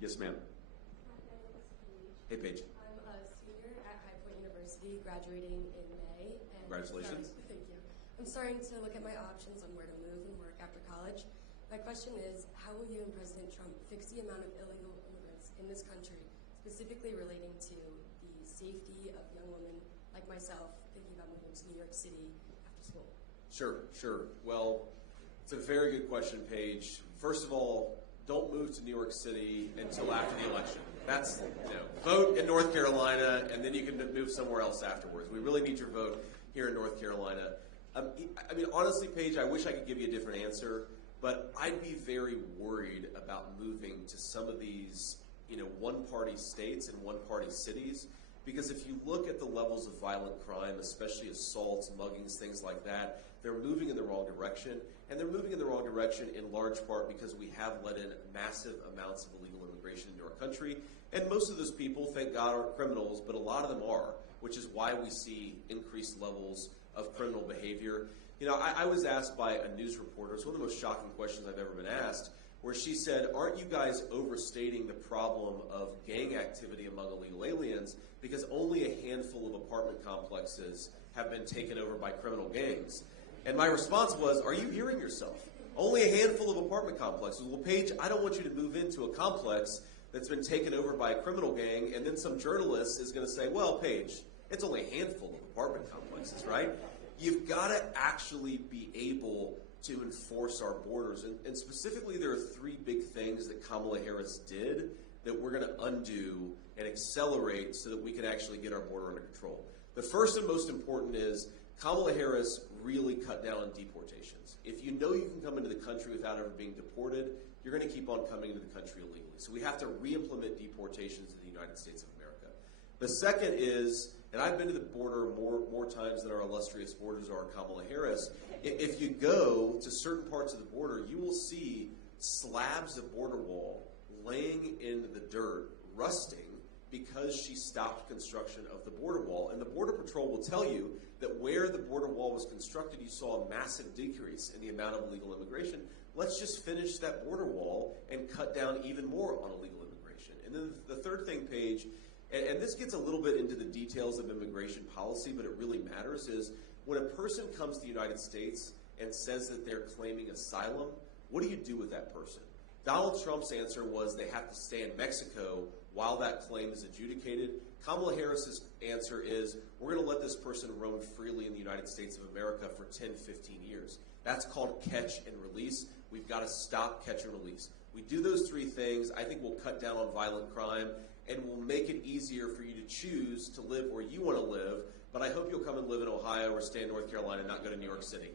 Yes, ma'am. Hey, Paige. I'm a senior at High Point University, graduating in May. And Congratulations. Thank you. I'm starting to look at my options on where to move and work after college. My question is, how will you and President Trump fix the amount of illegal immigrants in this country, specifically relating to the safety of young women like myself thinking about moving to New York City after school? Sure. Well, it's a very good question, Paige. First of all, don't move to New York City until after the election. That's, vote in North Carolina, and then you can move somewhere else afterwards. We really need your vote here in North Carolina. I mean, honestly, Paige, I wish I could give you a different answer, but I'd be very worried about moving to some of these, one-party states and one-party cities, because if you look at the levels of violent crime, especially assaults, muggings, things like that, they're moving in the wrong direction, and they're moving in the wrong direction in large part because we have let in massive amounts of illegal immigration into our country, and most of those people, thank God, aren't criminals, but a lot of them are, which is why we see increased levels of criminal behavior. I was asked by a news reporter, it's one of the most shocking questions I've ever been asked, where she said, aren't you guys overstating the problem of gang activity among illegal aliens because only a handful of apartment complexes have been taken over by criminal gangs? And my response was, are you hearing yourself? Only a handful of apartment complexes. Well, Paige, I don't want you to move into a complex that's been taken over by a criminal gang, and then some journalist is going to say, well, Paige, it's only a handful of apartment complexes, right? You've got to actually be able to enforce our borders. And specifically, there are three big things that Kamala Harris did that we're going to undo and accelerate so that we can actually get our border under control. The first and most important is Kamala Harris really cut down on deportations. If you know you can come into the country without ever being deported, you're going to keep on coming into the country illegally. So we have to re-implement deportations in the United States of America. The second is, and I've been to the border more times than our illustrious borders are Kamala Harris, if you go to certain parts of the border, you will see slabs of border wall laying in the dirt, rusting, because she stopped construction of the border wall. And the Border Patrol will tell you that where the border wall was constructed, you saw a massive decrease in the amount of illegal immigration. Let's just finish that border wall and cut down even more on illegal immigration. And then the third thing, Paige, and this gets a little bit into the details of immigration policy, but it really matters, is when a person comes to the United States and says that they're claiming asylum, what do you do with that person? Donald Trump's answer was they have to stay in Mexico while that claim is adjudicated. Kamala Harris's answer is we're going to let this person roam freely in the United States of America for 10, 15 years. That's called catch and release. We've got to stop catch and release. We do those three things, I think we'll cut down on violent crime and we'll make it easier for you to choose to live where you want to live. But I hope you'll come and live in Ohio or stay in North Carolina and not go to New York City.